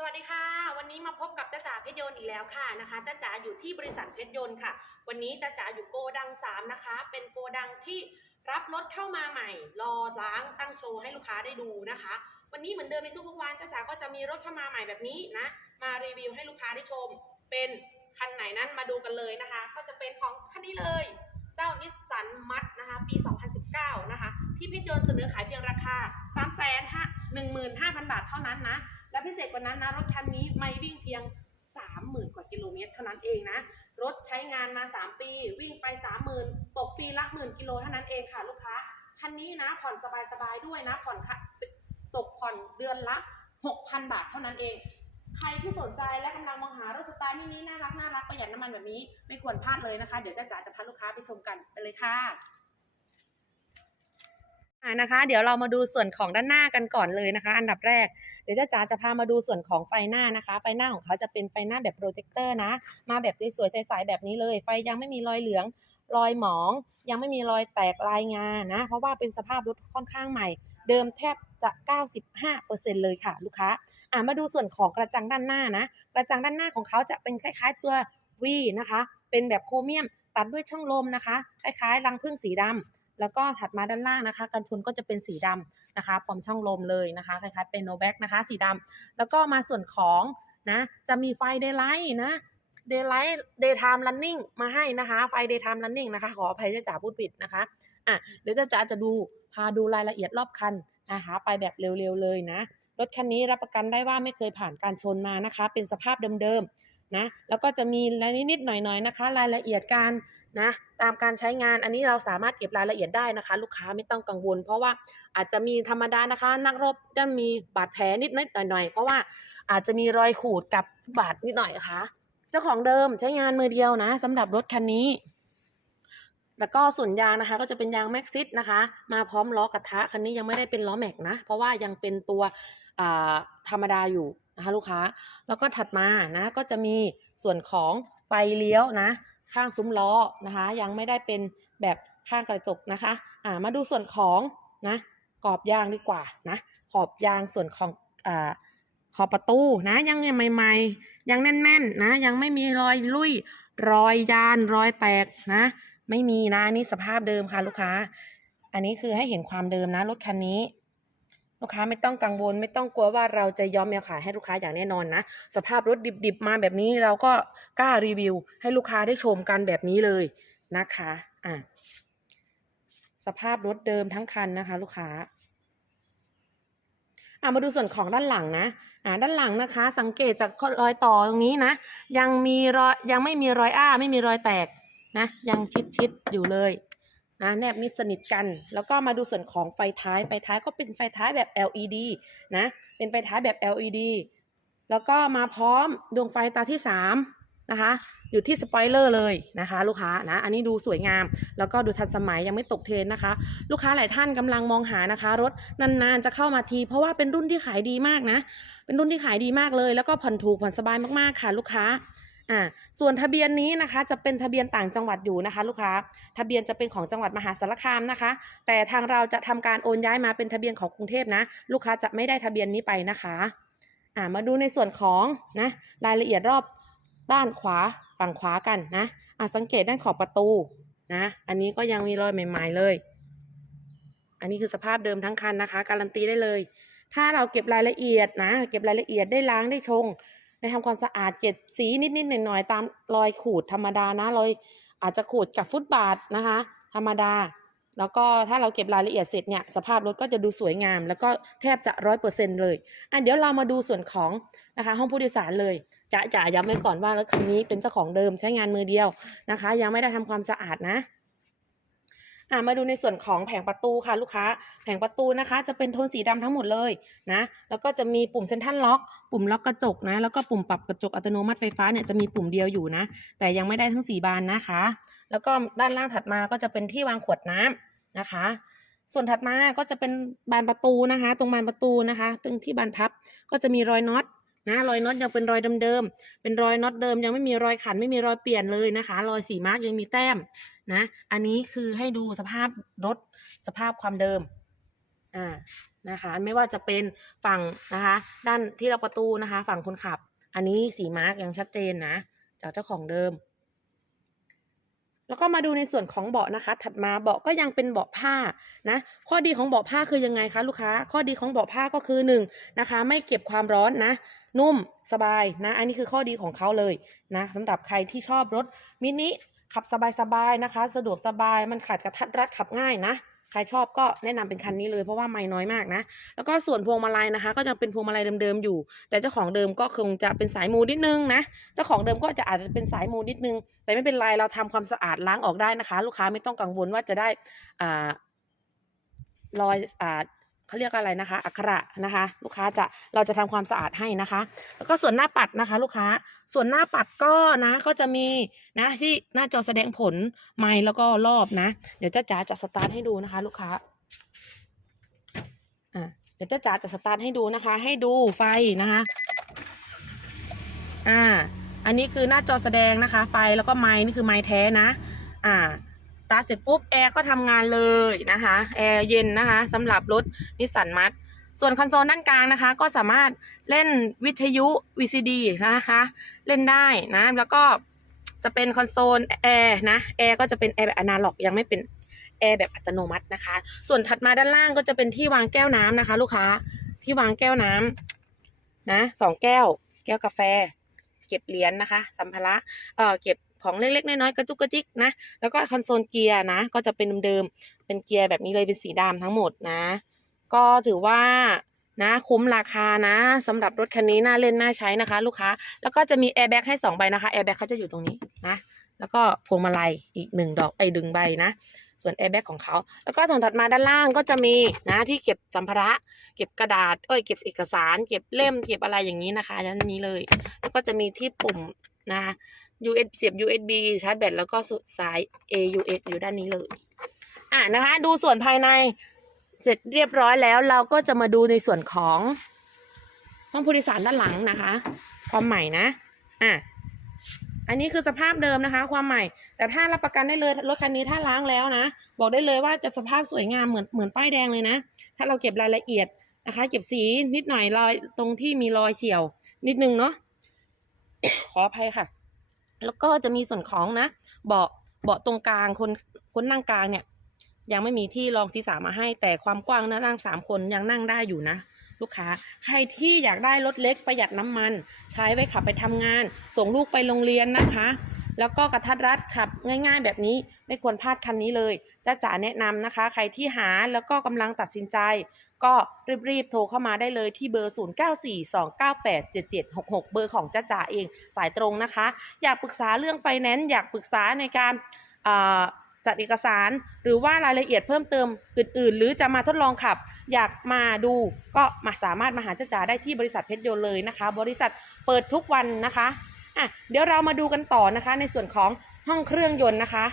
สวัสดีค่ะ วันนี้มาพบกับจ้าจ๋าเพชรยนต์อีกแล้วค่ะนะคะจ้าจ๋าอยู่ที่บริษัทเพชรยนต์ค่ะ วันนี้จ้าจ๋าอยู่โกดัง 3 นะคะ เป็นโกดังที่รับรถเข้ามาใหม่ รอล้างตั้งโชว์ให้ลูกค้าได้ดูนะคะ วันนี้เหมือนเดิมในทุกๆวันจ้าจ๋าก็จะมีรถเข้ามาใหม่แบบนี้นะ มารีวิวให้ลูกค้าได้ชม เป็นคันไหนนั้นมาดูกันเลยนะคะ ก็จะเป็นของคันนี้เลย เจ้านิสสันมัดนะคะ ปี 2019 นะคะที่เพชรยนต์เสนอขายเพียงราคา3 5 1 5 0 0 0 บาทเท่านั้นนะ และพิเศษกว่านั้นนะรถคันนี้ไม่วิ่งเพียง 30,000 กว่ากิโลเมตรเท่านั้นเองนะ รถใช้งานมา 3 ปี วิ่งไป 30,000ตกปีละหมื่นกิโลเท่านั้นเองค่ะ ลูกค้าคันนี้นะผ่อนสบายๆด้วยนะผ่อนค่ะตกผ่อนเดือนละ 6,000 บาทเท่านั้นเอง ใครที่สนใจและกำลังมองหารถสไตล์มินิน่ารักน่ารักประหยัดน้ำมันแบบนี้ไม่ควรพลาดเลยนะคะ เดี๋ยวจ้าจ๋าจะพาลูกค้าไปชมกันไปเลยค่ะ นะคะ เดี๋ยวเรามาดูส่วนของด้านหน้ากันก่อนเลยนะคะ อันดับแรกเดี๋ยวจ้าจ๋าจะพามาดูส่วนของไฟหน้านะคะ ไฟหน้าของเขาจะเป็นไฟหน้าแบบโปรเจคเตอร์นะ มาแบบสวยๆใสๆแบบนี้เลย ไฟยังไม่มีรอยเหลืองรอยหมอง ยังไม่มีรอยแตกลายงานะเพราะว่าเป็นสภาพรถค่อนข้างใหม่ เดิมแทบจะ 95%เลยค่ะ ลูกค้าอ่ามาดูส่วนของกระจังด้านหน้านะ กระจังด้านหน้าของเขาจะเป็นคล้าย ๆตัว V นะคะ เป็นแบบโครเมียมตัดด้วยช่องลมนะคะ คล้ายๆ รังผึ้งสีดำ แล้วก็ถัดมาด้านล่างนะคะ กันชนก็จะเป็นสีดำนะคะพร้อมช่องลมเลยนะคะคล้ายๆเป็นโนแบ็กนะคะสีดำแล้วก็มาส่วนของนะจะมีไฟเดย์ไลท์นะเดย์ไลท์เดย์ไทม์รันนิ่งมาให้นะคะไฟเดย์ไทม์รันนิ่งนะคะขออภัยจ้าจ๋าพูดผิดนะคะอะเดี๋ยวจ้าจ๋าจะดูพาดูรายละเอียดรอบคันนะคะไปแบบเร็วๆเลยนะรถคันนี้รับประกันได้ว่าไม่เคยผ่านการชนมานะคะ เป็นสภาพเดิมๆนะแล้วก็จะมีรายนิดๆหน่อยๆนะคะ รายละเอียดการ นะตามการใช้งานอันนี้เราสามารถเก็บรายละเอียดได้นะคะ ลูกค้าไม่ต้องกังวล เพราะว่าอาจจะมีธรรมดานะคะ นักรบจะมีบาดแผลนิดๆหน่อยๆ เพราะว่าอาจจะมีรอยขูดกับบาดนิดหน่อยนะคะ เจ้าของเดิมใช้งานมือเดียวนะสำหรับรถคันนี้แล้วก็ส่วนยางนะคะก็จะเป็นยางแม็กซิสนะคะ มาพร้อมล้อกระทะคันนี้ยังไม่ได้เป็นล้อแม็กนะ เพราะว่ายังเป็นตัวธรรมดาอยู่นะคะลูกค้า แล้วก็ถัดมานะก็จะมีส่วนของไฟเลี้ยวนะ ข้างซุ้มล้อนะคะ ยังไม่ได้เป็นแบบข้างกระจกนะคะอ่ามาดูส่วนของนะกรอบยางดีกว่านะขอบยางส่วนของอ่าขอบประตูนะยังใหม่ๆ ยังแน่นๆนะยังไม่มีรอยลุยรอยยานรอยแตกนะ ไม่มีนะนี่สภาพเดิมค่ะลูกค้า อันนี้คือให้เห็นความเดิมนะรถคันนี้ ลูกค้าไม่ต้องกังวลไม่ต้องกลัวว่าเราจะย้อมแมวขายให้ลูกค้าอย่างแน่นอนนะ สภาพรถดิบๆมาแบบนี้เราก็กล้ารีวิว ให้ลูกค้าได้ชมกันแบบนี้เลยนะคะอะสภาพรถเดิมทั้งคันนะคะ ลูกค้าอะมาดูส่วนของด้านหลังนะอ่าด้านหลังนะคะ สังเกตจากรอยต่อตรงนี้นะ ยังมีรอยยังไม่มีรอยอ้า ไม่มีรอยแตกนะ ยังชิดชิดๆอยู่เลย นะแนบมิดสนิทกัน แล้วก็มาดูส่วนของไฟท้ายไฟท้ายก็เป็นไฟท้ายแบบ LED นะเป็นไฟท้ายแบบ LED แล้วก็มาพร้อมดวงไฟตาที่สามนะคะ อยู่ที่สปอยเลอร์เลยนะคะ ลูกค้านะอันนี้ดูสวยงาม แล้วก็ดูทันสมัยยังไม่ตกเทรนนะคะ ลูกค้าหลายท่านกำลังมองหานะคะ รถนานๆจะเข้ามาที เพราะว่าเป็นรุ่นที่ขายดีมากนะ เป็นรุ่นที่ขายดีมากเลย แล้วก็ผ่อนถูกผ่อนสบายมากๆค่ะ ลูกค้า อ่าส่วนทะเบียนนี้นะคะ จะเป็นทะเบียนต่างจังหวัดอยู่นะคะ ลูกค้า ทะเบียนจะเป็นของจังหวัดมหาสารคามนะคะ แต่ทางเราจะทำการโอนย้ายมาเป็นทะเบียนของกรุงเทพนะ ลูกค้าจะไม่ได้ทะเบียนนี้ไปนะคะอ่ามาดูในส่วนของนะรายละเอียดรอบด้านขวาฝั่งขวากันนะอ่าสังเกตด้านขอบประตูนะ อันนี้ก็ยังมีรอยใหม่ ๆเลย อันนี้คือสภาพเดิมทั้งคันนะคะ การันตีได้เลย ถ้าเราเก็บรายละเอียดนะ เก็บรายละเอียดได้ล้างได้ชง ได้ทำความสะอาดเก็บสีนิดๆหน่อยๆตามรอยขูดธรรมดานะรอยอาจจะขูดกับฟุตบาทนะคะ ธรรมดา แล้วก็ถ้าเราเก็บรายละเอียดเสร็จเนี่ยสภาพรถก็จะดูสวยงาม แล้วก็แทบจะร้อยเปอร์เซ็นเลยอะเดี๋ยวเรามาดูส่วนของนะคะ ห้องผู้โดยสารเลยจะจะย้ำไว้ก่อนว่ารถคันนี้เป็นเจ้าของเดิมใช้งานมือเดียวนะคะ ยังไม่ได้ทำความสะอาดนะ อ่ามาดูในส่วนของแผงประตูค่ะลูกค้า แผงประตูนะคะ จะเป็นโทนสีดำทั้งหมดเลยนะ แล้วก็จะมีปุ่มเซ็นทรัลล็อก ปุ่มล็อกกระจกนะ แล้วก็ปุ่มปรับกระจกอัตโนมัติไฟฟ้าเนี่ยจะมีปุ่มเดียวอยู่นะ แต่ยังไม่ได้ทั้งสี่บานนะคะ แล้วก็ด้านล่างถัดมาก็จะเป็นที่วางขวดน้ำนะคะ ส่วนถัดมาก็จะเป็นบานประตูนะคะ ตรงบานประตูนะคะ ตรงที่บานพับก็จะมีรอยน็อต นะรอยน็อตยังเป็นรอยเดิมๆเป็นรอยน็อตเดิมยังไม่มีรอยขันไม่มีรอยเปลี่ยนเลยนะคะ รอยสีมาร์กยังมีแต้มนะอันนี้คือให้ดูสภาพรถสภาพความเดิมอ่านะคะไม่ว่าจะเป็นฝั่งนะคะด้านที่เราประตูนะคะ ฝั่งคนขับ อันนี้สีมาร์กยังชัดเจนนะจากเจ้าของเดิม แล้วก็มาดูในส่วนของเบาะนะคะ ถัดมาเบาะก็ยังเป็นเบาะผ้านะ ข้อดีของเบาะผ้าคือยังไงคะลูกค้า ข้อดีของเบาะผ้าก็คือหนึ่งนะคะ ไม่เก็บความร้อนนะ นุ่มสบายนะ อันนี้คือข้อดีของเขาเลยนะสำหรับใครที่ชอบรถมินิขับสบายๆนะคะ สะดวกสบายมันขัดกระทัดรัดขับง่ายนะ ใครชอบก็แนะนำเป็นคันนี้เลยเพราะว่าไม่น้อยมากนะ แล้วก็ส่วนพวงมาลัยนะคะ ก็จะเป็นพวงมาลัยเดิมๆอยู่ แต่เจ้าของเดิมก็คงจะเป็นสายมูนิดนึงนะ เจ้าของเดิมก็จะอาจจะเป็นสายมูนิดนึง แต่ไม่เป็นไรเราทำความสะอาดล้างออกได้นะคะ ลูกค้าไม่ต้องกังวลว่าจะได้อ่ารอยอ่า เขาเรียกอะไรนะคะ อักขระนะคะ ลูกค้าจะเราจะทำความสะอาดให้นะคะ แล้วก็ส่วนหน้าปัดนะคะ ลูกค้าส่วนหน้าปัดก็นะก็จะมีนะที่หน้าจอแสดงผลไมล์แล้วก็รอบนะ เดี๋ยวจ้าจ๋าจะสตาร์ทให้ดูนะคะ ลูกค้าอะเดี๋ยวจ้าจ๋าจะสตาร์ทให้ดูนะคะ ให้ดูไฟนะคะอ่าอันนี้คือหน้าจอแสดงนะคะ ไฟแล้วก็ไม้นี่คือไม้แท้นะ อ่า ตาร์ทเสร็จปุ๊บแอร์ก็ทำงานเลยนะคะแอร์เย็นนะคะสำหรับรถนิสสันมัดส่วนคอนโซลด้านกลางนะคะ ก็สามารถเล่นวิทยุ VCD นะคะ เล่นได้นะ แล้วก็จะเป็นคอนโซลแอร์นะแอร์ก็จะเป็นแอร์แบบอนาล็อกยังไม่เป็นแอร์แบบอัตโนมัตินะคะ ส่วนถัดมาด้านล่างก็จะเป็นที่วางแก้วน้ำนะคะ ลูกค้าที่วางแก้วน้ำนะสองแก้ว แก้วกาแฟ เก็บเหรียญนะคะ สัมภาระเอ่อเก็บ ของเล็กๆ น้อยๆกระจุกกระจิกนะ แล้วก็คอนโซลเกียร์นะ ก็จะเป็นเดิมๆเป็นเกียร์แบบนี้เลยเป็นสีดำทั้งหมดนะ ก็ถือว่านะคุ้มราคานะสำหรับรถคันนี้น่าเล่นน่าใช้นะคะ ลูกค้า แล้วก็จะมีแอร์แบ็กให้สองใบนะคะแอร์แบ็กเขาจะอยู่ตรงนี้นะ แล้วก็พวงมาลัยอีกหนึ่งดอกไอ้ดึงใบนะ ส่วนแอร์แบ็กของเขา แล้วก็ถัดถัดมาด้านล่างก็จะมีนะที่เก็บสัมภาระ เก็บกระดาษเอ้ยเก็บเอกสาร เก็บเล่มเก็บอะไรอย่างนี้นะคะด้านนี้เลย แล้วก็จะมีที่ปุ่มนะคะ USB เสียบ USB ชาร์จแบตแล้วก็สุดสาย AUX อยู่ด้านนี้เลย อะนะคะ ดูส่วนภายในเสร็จเรียบร้อยแล้วเราก็จะมาดูในส่วนของห้องผู้โดยสารด้านหลังนะคะ ความใหม่นะ อะอันนี้คือสภาพเดิมนะคะ ความใหม่ แต่ถ้ารับประกันได้เลยรถคันนี้ถ้าล้างแล้วนะ บอกได้เลยว่าจะสภาพสวยงามเหมือนเหมือนป้ายแดงเลยนะ ถ้าเราเก็บรายละเอียดนะคะ เก็บสีนิดหน่อยรอยตรงที่มีรอยเฉียว นิดนึงเนาะขออภัยค่ะ แล้วก็จะมีส่วนของนะ เบาะเบาะตรงกลางคนคนนั่งกลางเนี่ย ยังไม่มีที่รองศีรษะมาให้ แต่ความกว้างนะนั่งสามคนยังนั่งได้อยู่นะ ลูกค้า ใครที่อยากได้รถเล็กประหยัดน้ำมัน ใช้ไว้ขับไปทำงาน ส่งลูกไปโรงเรียนนะคะ แล้วก็กระทัดรัดขับง่ายๆ แบบนี้ไม่ควรพลาดคันนี้เลยจ้าจ๋าแนะนำนะคะ ใครที่หาแล้วก็กำลังตัดสินใจ ก็รีบๆโทรเข้ามาได้เลยที่เบอร์ 0942987766 เบอร์ของจ้าจ๋าเองสายตรงนะคะ อยากปรึกษาเรื่องไฟแนนซ์อยากปรึกษาในการจัดเอกสาร หรือว่ารายละเอียดเพิ่มเติมอื่น ๆ หรือจะมาทดลองขับ อยากมาดูก็มาสามารถมาหาจ้าจ๋าได้ที่บริษัทเพชรยนต์เลยนะคะ บริษัทเปิดทุกวันนะคะอะเดี๋ยวเรามาดูกันต่อนะคะ ในส่วนของห้องเครื่องยนต์นะคะ